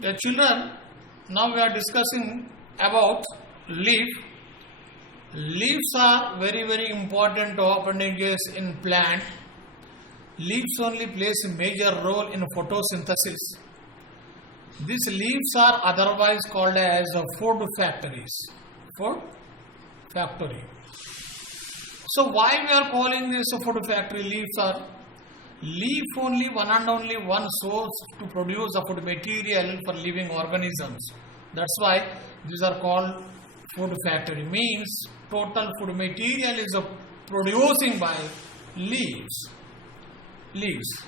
The children, now we are discussing about leaf. Leaves are very important appendages in plant. Leaves only plays a major role in photosynthesis. These leaves are otherwise called as food factories. Food factory. So why we are calling this a food factory? Leaves are leaf only one and only one source to produce the food material for living organisms. That's why these are called food factory. Means total food material is producing by leaves. Leaves.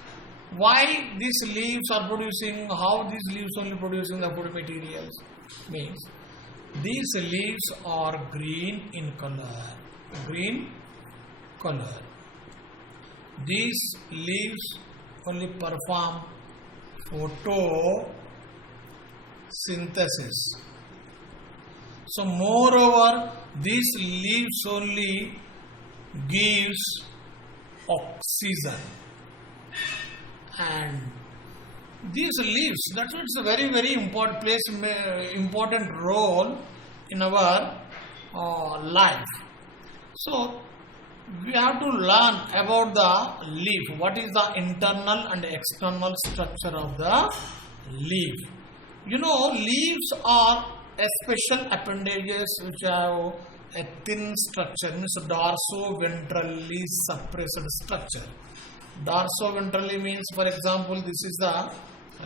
Why these leaves are producing? How these leaves only producing the food materials? Means these leaves are green in color. Green color. These leaves only perform photosynthesis. So moreover, these leaves only gives oxygen. And these leaves, that's why it's a very important role in our life. So we have to learn about the leaf. What is the internal and external structure of the leaf? You know, leaves are special appendages which have a thin structure, means dorso-ventrally suppressed structure. Dorso-ventrally means, for example, this is the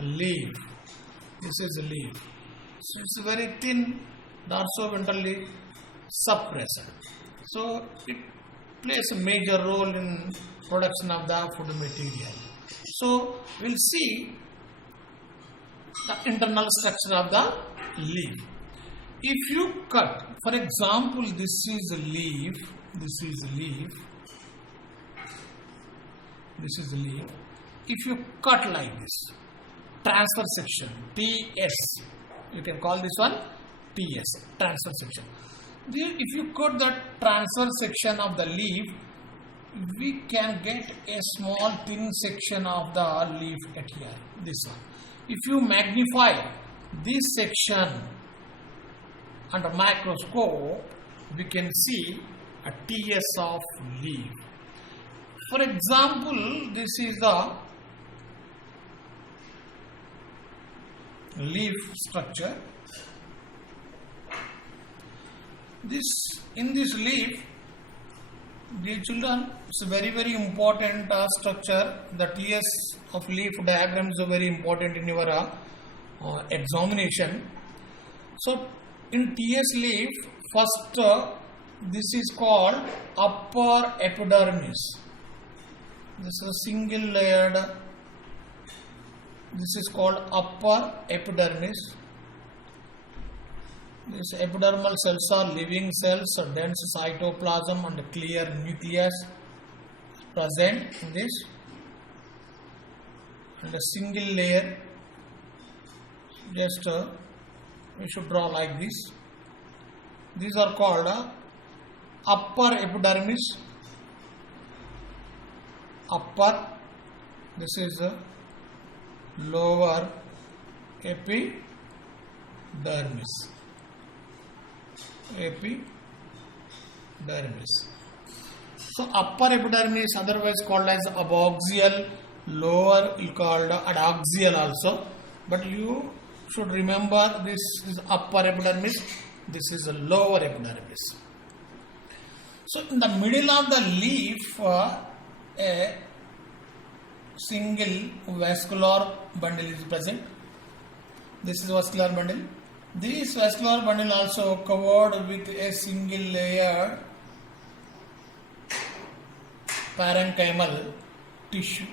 leaf. This is the leaf. So it's very thin, dorso-ventrally suppressed. So it plays a major role in production of the food material. So we'll see the internal structure of the leaf. If you cut, for example, this is a leaf, this is a leaf, this is a leaf. If you cut like this, transfer section, TS, you can call this one TS, transfer section. If you cut the transfer section of the leaf, we can get a small thin section of the leaf at here, this one. If you magnify this section under microscope, we can see a TS of leaf. For example, this is the leaf structure. In this leaf, dear children, it's a very important structure. The TS of leaf diagram is very important in your examination. So in TS leaf, first this is called upper epidermis. This is a single layered. This is called upper epidermis. These epidermal cells are living cells, dense cytoplasm and clear nucleus present in this, and a single layer. Just we should draw like this. These are called upper epidermis. Upper. This is lower epidermis. Epidermis. So upper epidermis, otherwise called as aboaxial, lower called adaxial also. But you should remember, this is upper epidermis, this is a lower epidermis. So in the middle of the leaf, a single vascular bundle is present. This is vascular bundle. This vascular bundle also covered with a single layer parenchymal tissue.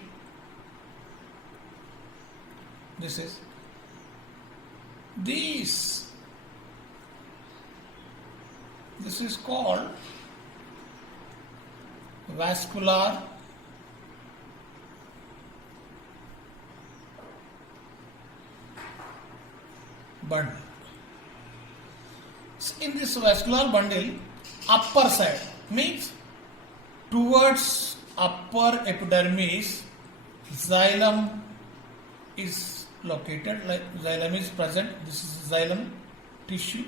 This is called vascular bundle. In this vascular bundle, upper side means towards upper epidermis, xylem is located. Like xylem is present. This is xylem tissue.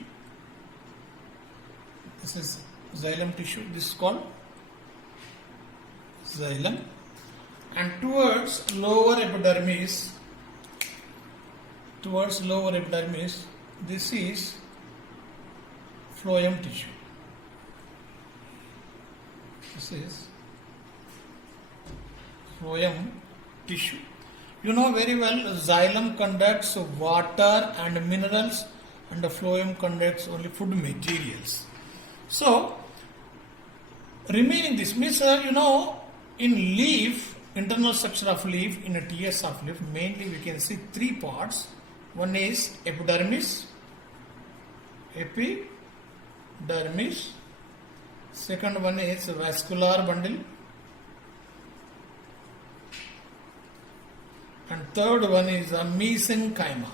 This is xylem tissue. This is called xylem. And towards lower epidermis, this is phloem tissue. This is phloem tissue. You know very well, xylem conducts water and minerals, and the phloem conducts only food materials. So, remaining this means, in leaf, internal structure of leaf, in a TS of leaf, mainly we can see three parts. One is epidermis. Second one is vascular bundle. And third one is a mesenchyma.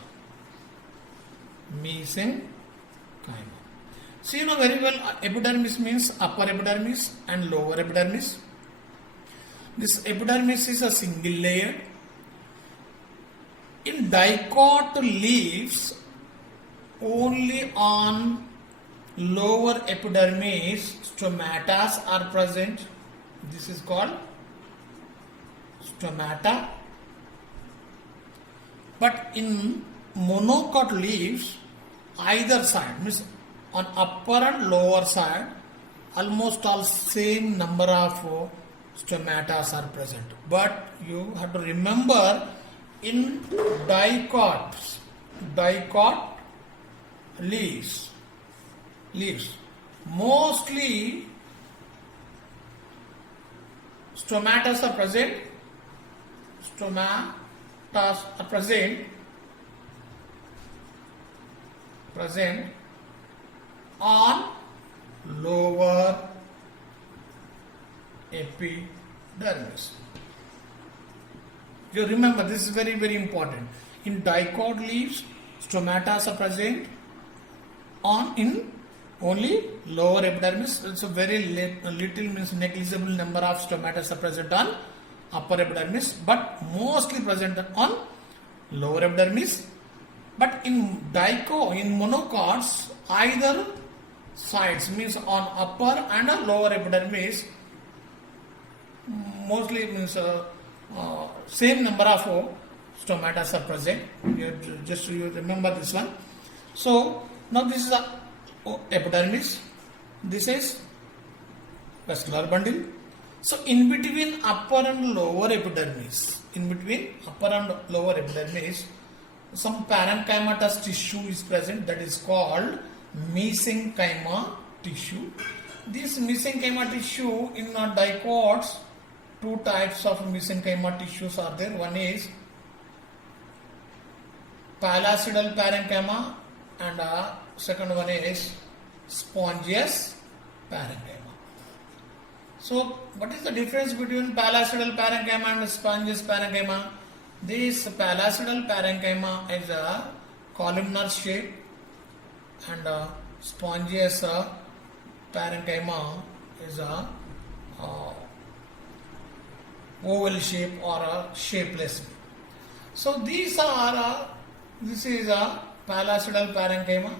So you know very well, epidermis means upper epidermis and lower epidermis. This epidermis is a single layer. In dicot leaves, only on lower epidermis stomata are present. This is called stomata. But in monocot leaves, either side, means on upper and lower side, almost all same number of stomata are present. But you have to remember, in dicot leaves, mostly stomata are present. Present on lower epidermis. You remember, this is very, very important. In dicot leaves, stomata are present in only lower epidermis. It's a very little, means negligible number of stomata are present on upper epidermis, but mostly present on lower epidermis. But in monocots, either sides, means on upper and lower epidermis, mostly means same number of stomata are present. You remember this one. So now this is epidermis. This is vascular bundle. So in between upper and lower epidermis, some parenchymatous tissue is present, that is called mesenchyma tissue. This mesenchyma tissue in dicots, two types of mesenchyma tissues are there. One is palacidal parenchyma and second one is spongious parenchyma. So what is the difference between palacidal parenchyma and spongious parenchyma? This palacidal parenchyma is a columnar shape and spongious parenchyma is a oval shape or a shapeless. So this is a palacidal parenchyma.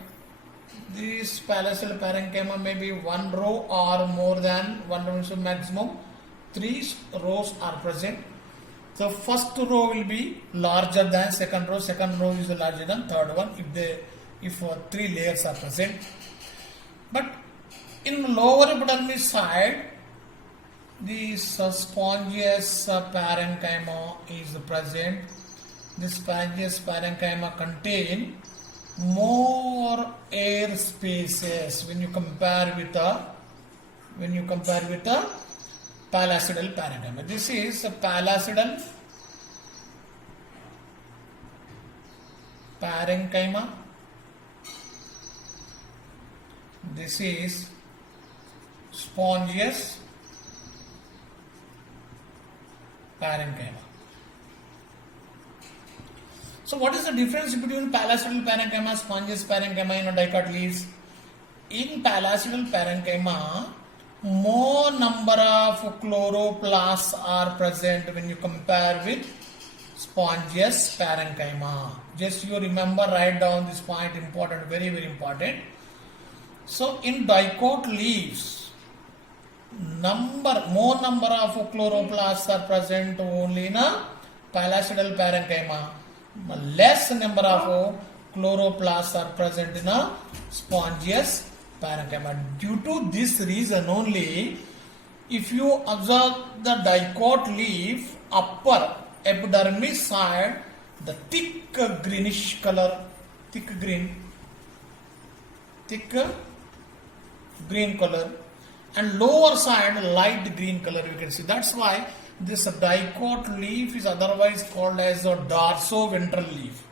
This palacidal parenchyma may be one row or more than one row, so maximum 3 rows are present. The first row will be larger than second row is larger than third one if 3 layers are present. But in lower epidermis side, the spongious parenchyma is present. This spongious parenchyma contain more air spaces when you compare with the palacidal parenchyma. This is a palacidal parenchyma. This is spongious parenchyma. So what is the difference between palacidal parenchyma, spongious parenchyma in dicot leaves? In palacidal parenchyma, more number of chloroplasts are present when you compare with spongious parenchyma. Just you remember, write down this point, important, very very important. So in dicot leaves, more number of chloroplasts are present only in a palacidal parenchyma. Less number of chloroplasts are present in a spongious parenchyma. Due to this reason only, if you observe the dicot leaf, upper epidermis side, the thick greenish color, thick green color, and lower side light green color you can see. That's why this dicot leaf is otherwise called as a dorsoventral leaf.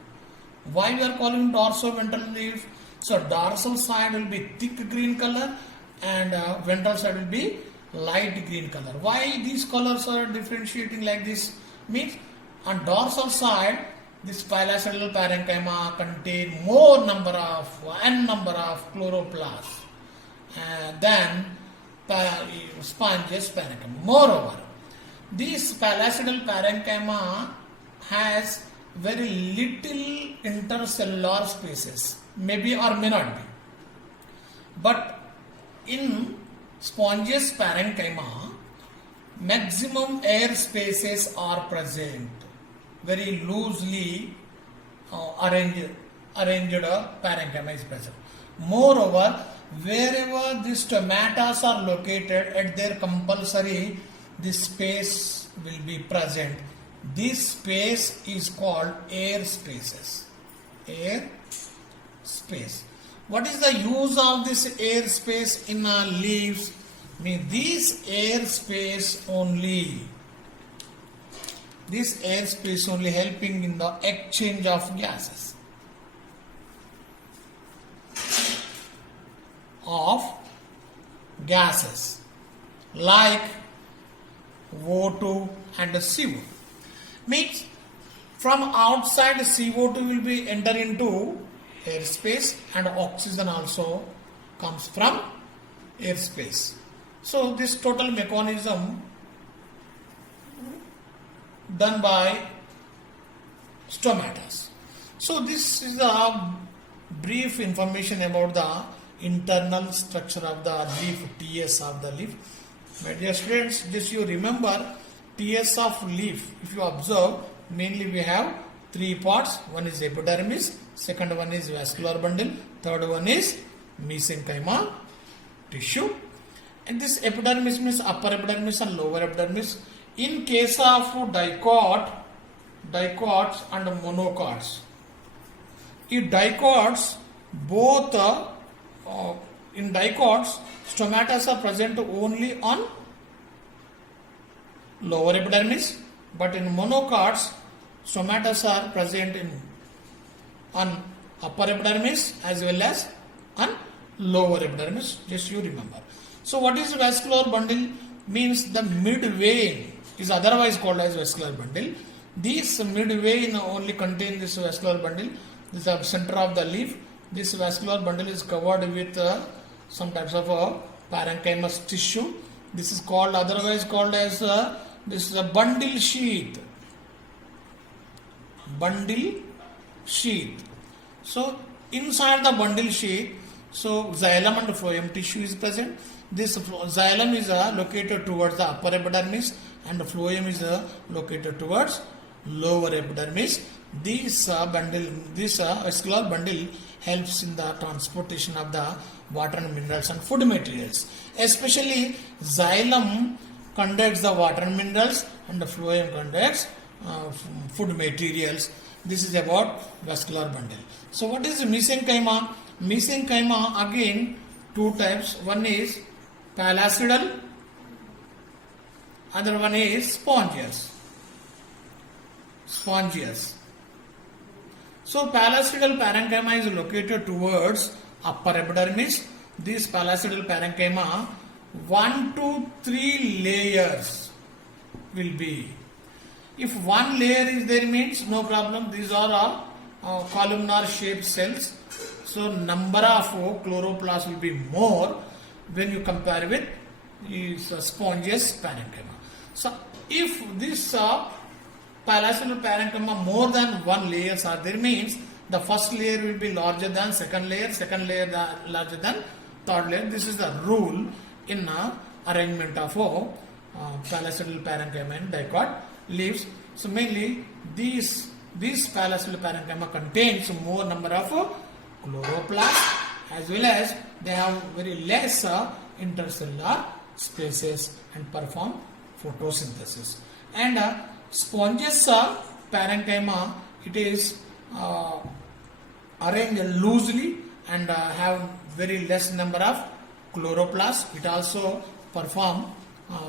Why we are calling dorsoventral leaf? So dorsal side will be thick green color and ventral side will be light green color. Why these colors are differentiating like this? Means on dorsal side, this palacidal parenchyma contain more number of chloroplasts than spongious parenchyma. Moreover, this palacidal parenchyma has very little intercellular spaces, maybe or may not be. But in spongious parenchyma, maximum air spaces are present, very loosely arranged parenchyma is present. Moreover, wherever these stomatas are located, at their compulsory, this space will be present. This space is called air spaces. Air space. What is the use of this air space in leaves? This air space only helping in the exchange of gases. Like O2 and CO. Means from outside CO2 will be enter into air space and oxygen also comes from air space. So this total mechanism done by stomatas. So this is a brief information about the internal structure of the leaf, TS of the leaf. My dear students, just you remember TS of leaf. If you observe, mainly we have three parts. One is epidermis, second one is vascular bundle, third one is mesenchyma tissue. And this epidermis means upper epidermis and lower epidermis. In case of dicots and monocots, in dicots, both in dicots, stomatas are present only on lower epidermis, but in monocots, stomatas are present on upper epidermis as well as on lower epidermis. Just you remember. So what is vascular bundle? Means the mid vein is otherwise called as vascular bundle. This mid vein only contain this vascular bundle. This is the center of the leaf. This vascular bundle is covered with some types of parenchymus tissue. This is called otherwise called as this is a bundle sheath. Bundle sheath. So inside the bundle sheath, so xylem and phloem tissue is present. This xylem is located towards the upper epidermis and the phloem is located towards lower epidermis. This vascular bundle helps in the transportation of the water and minerals and food materials. Especially xylem conducts the water and minerals and the phloem conducts food materials. This is about vascular bundle. So what is mesenchyma? Mesenchyma again two types. One is palacidal, other one is spongious. So palacidal parenchyma is located towards upper epidermis. This palacidal parenchyma 1 to 3 layers will be. If one layer is there means no problem. These are columnar shaped cells. So number of chloroplasts will be more when you compare with spongious parenchyma. So if this palacetal parenchyma more than one layers are there, means the first layer will be larger than second layer larger than third layer. This is the rule in arrangement of palacetal parenchyma and dicot leaves. So mainly these palacetal parenchyma contains more number of chloroplasts, as well as they have very less intercellular spaces and perform photosynthesis. And sponges parenchyma, it is arranged loosely and have very less number of chloroplasts. It also perform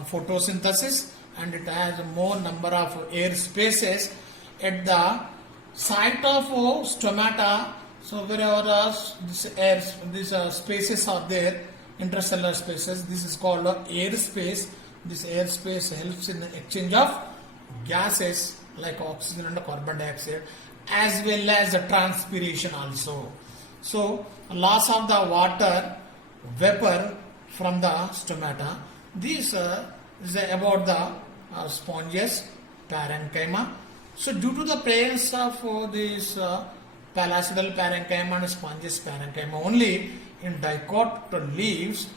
photosynthesis, and it has more number of air spaces at the site of stomata. So wherever these spaces are there, intercellular spaces, this is called air space. This air space helps in the exchange of gases like oxygen and carbon dioxide, as well as the transpiration also. So loss of the water vapor from the stomata. This is about the sponges parenchyma. So due to the presence of this palacetal parenchyma and sponges parenchyma only in dicot leaves,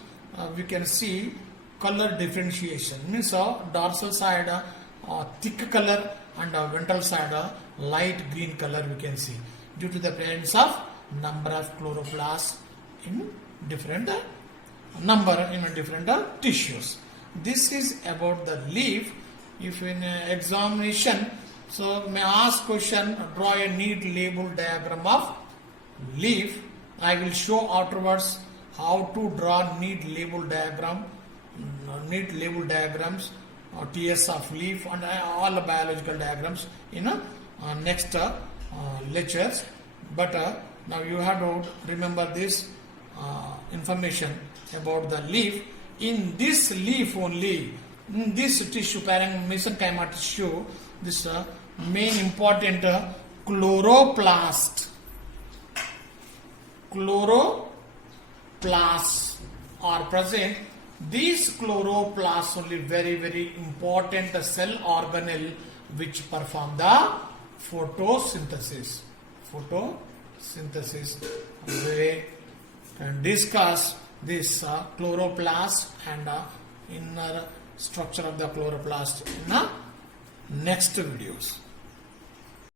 we can see color differentiation. Means dorsal side thick color and ventral side light green color we can see, due to the presence of number of chloroplasts in different different tissues. This is about the leaf. If in examination, so may ask question, draw a neat label diagram of leaf. I will show afterwards how to draw neat label diagrams, TS of leaf, and all the biological diagrams in next lectures. But now you have to remember this information about the leaf. In this leaf only, in this tissue, mesenchyma tissue, this main important chloroplasts are present. These chloroplasts only very important cell organelle which perform the photosynthesis. We can discuss this chloroplast and inner structure of the chloroplast in the next videos.